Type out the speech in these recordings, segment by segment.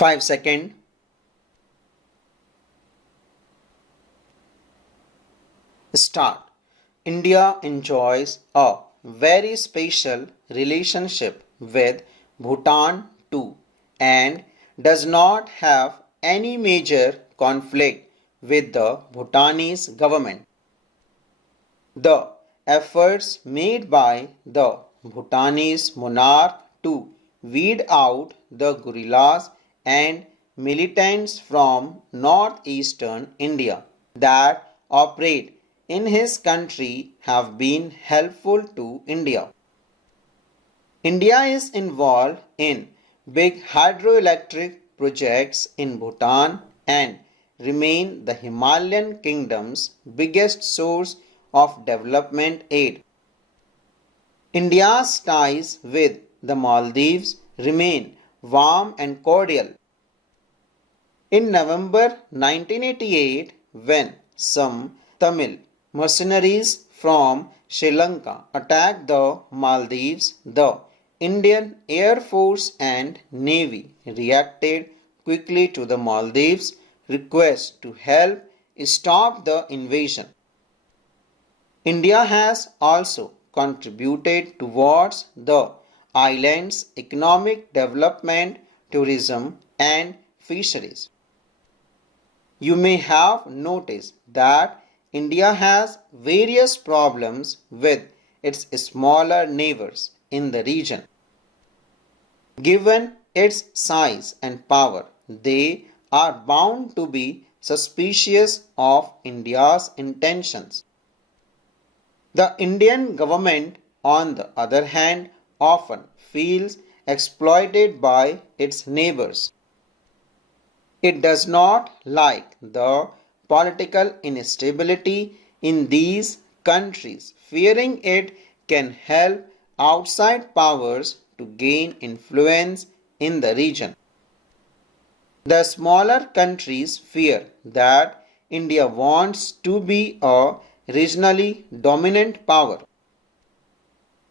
5 seconds. Start. India enjoys a very special relationship with Bhutan too and does not have any major conflict with the Bhutanese government. The efforts made by the Bhutanese monarch to weed out the guerrillas and militants from northeastern India that operate in his country have been helpful to India. India is involved in big hydroelectric projects in Bhutan and remain the Himalayan kingdom's biggest source of development aid. India's ties with the Maldives remain warm and cordial. In November 1988, when some Tamil mercenaries from Sri Lanka attacked the Maldives, the Indian Air Force and Navy reacted quickly to the Maldives' request to help stop the invasion. India has also contributed towards the island's economic development, tourism, and fisheries. You may have noticed that India has various problems with its smaller neighbors in the region. Given its size and power, they are bound to be suspicious of India's intentions. The Indian government, on the other hand, often feels exploited by its neighbors. It does not like the political instability in these countries, fearing it can help outside powers to gain influence in the region. The smaller countries fear that India wants to be a regionally dominant power.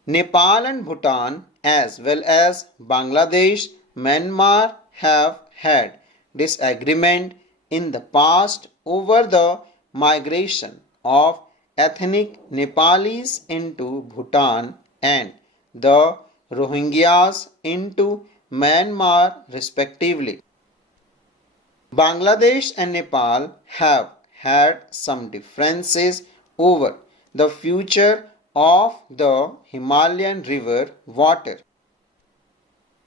Nepal and Bhutan, as well as Bangladesh, Myanmar, have had disagreement in the past over the migration of ethnic Nepalis into Bhutan and the Rohingyas into Myanmar respectively. Bangladesh and Nepal have had some differences over the future of the Himalayan river water.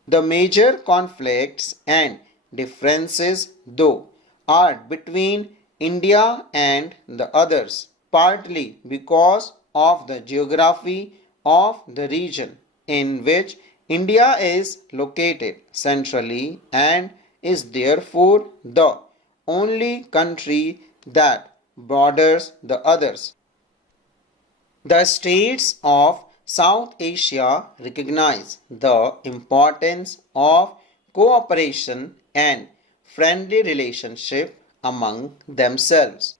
The major conflicts and differences, though, are between India and the others, partly because of the geography of the region in which India is located centrally and is therefore the only country that borders the others. The states of South Asia recognize the importance of cooperation and friendly relationship among themselves.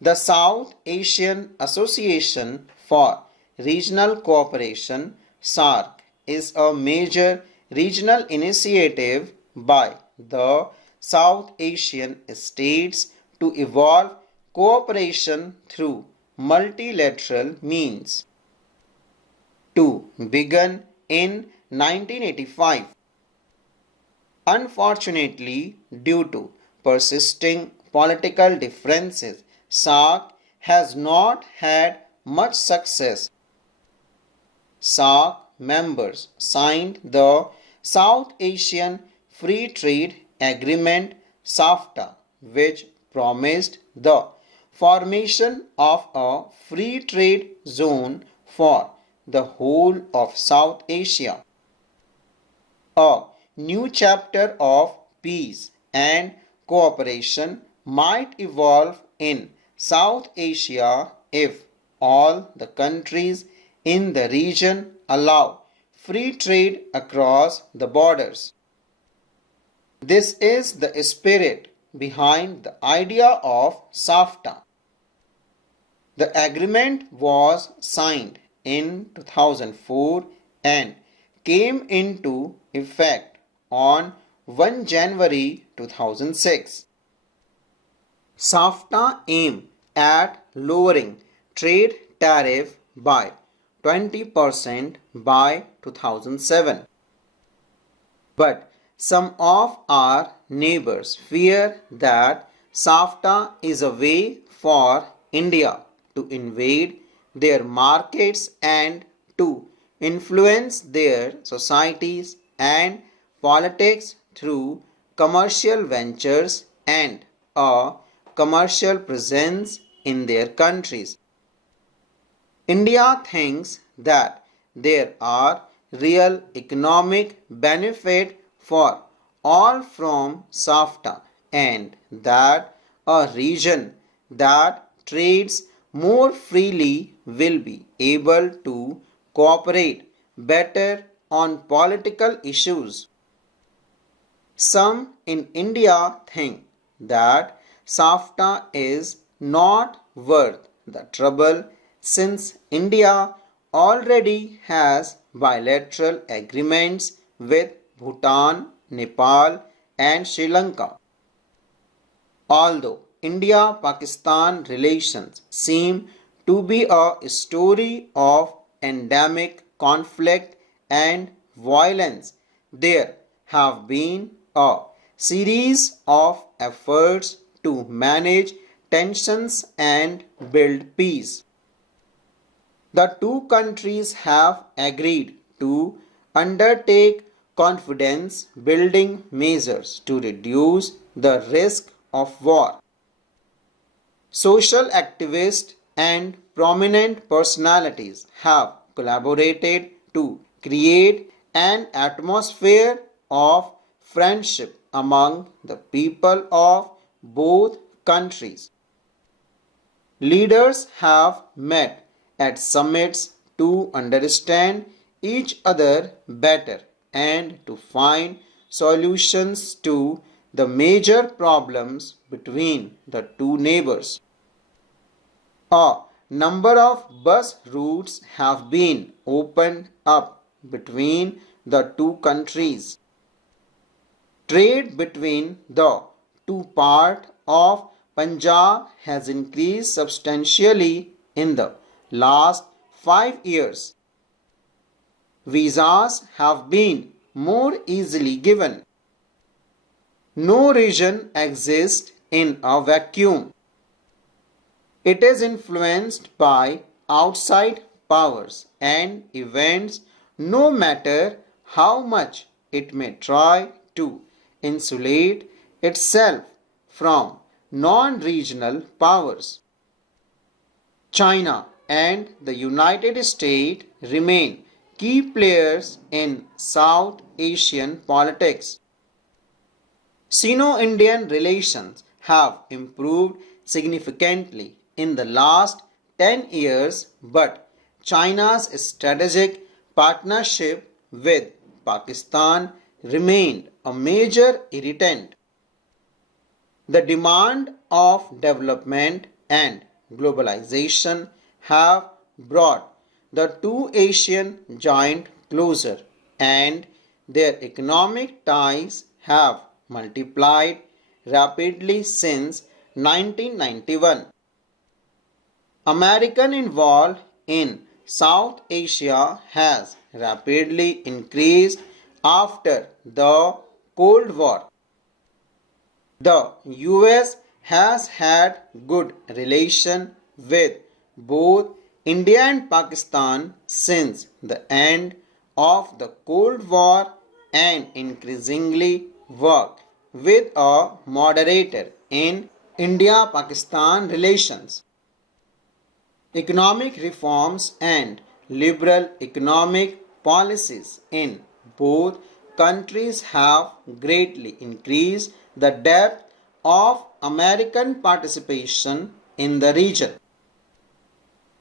The South Asian Association for Regional Cooperation (SAARC) is a major regional initiative by the South Asian states to evolve cooperation through multilateral means. To begin in 1985. Unfortunately, due to persisting political differences, SAARC has not had much success. SAARC members signed the South Asian Free Trade Agreement (SAFTA), which promised the formation of a free trade zone for the whole of South Asia. A new chapter of peace and cooperation might evolve in South Asia if all the countries in the region allow free trade across the borders. This is the spirit behind the idea of SAFTA. The agreement was signed in 2004 and came into effect on 1 January 2006. SAFTA aimed at lowering trade tariff by 20% by 2007. But some of our neighbors fear that SAFTA is a way for India to invade their markets and to influence their societies and politics through commercial ventures and a commercial presence in their countries. India thinks that there are real economic benefit for all from SAFTA and that a region that trades more freely will be able to cooperate better on political issues. Some in India think that SAFTA is not worth the trouble since India already has bilateral agreements with Bhutan, Nepal, and Sri Lanka. Although India-Pakistan relations seem to be a story of endemic conflict and violence, there have been a series of efforts to manage tensions and build peace. The two countries have agreed to undertake confidence building measures to reduce the risk of war. Social activists and prominent personalities have collaborated to create an atmosphere of friendship among the people of both countries. Leaders have met at summits to understand each other better and to find solutions to the major problems between the two neighbors. A number of bus routes have been opened up between the two countries. Trade between the two parts of Punjab has increased substantially in the last 5 years. Visas have been more easily given. No region exists in a vacuum. It is influenced by outside powers and events no matter how much it may try to insulate itself from non-regional powers. China and the United States remain key players in South Asian politics. Sino-Indian relations have improved significantly in the last 10 years, but China's strategic partnership with Pakistan remained a major irritant. The demand of development and globalization have brought the two Asian giants closer, and their economic ties have multiplied rapidly since 1991. American involvement in South Asia has rapidly increased after the Cold War. The US has had good relations with both India and Pakistan since the end of the Cold War and increasingly work with a moderator in India-Pakistan relations. Economic reforms and liberal economic policies in both countries have greatly increased the depth of American participation in the region.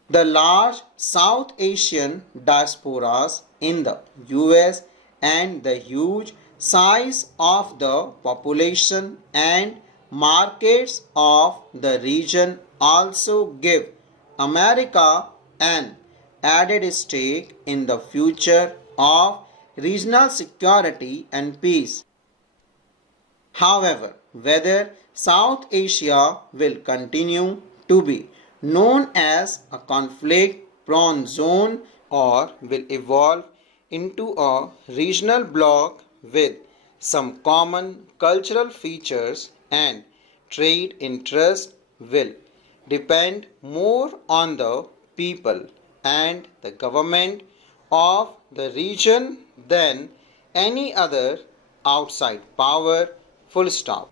The large South Asian diasporas in the US and the huge size of the population and markets of the region also give America an added stake in the future of regional security and peace. However, whether South Asia will continue to be known as a conflict-prone zone or will evolve into a regional bloc with some common cultural features and trade interests will depend more on the people and the government of the region than any other outside power. Full stop.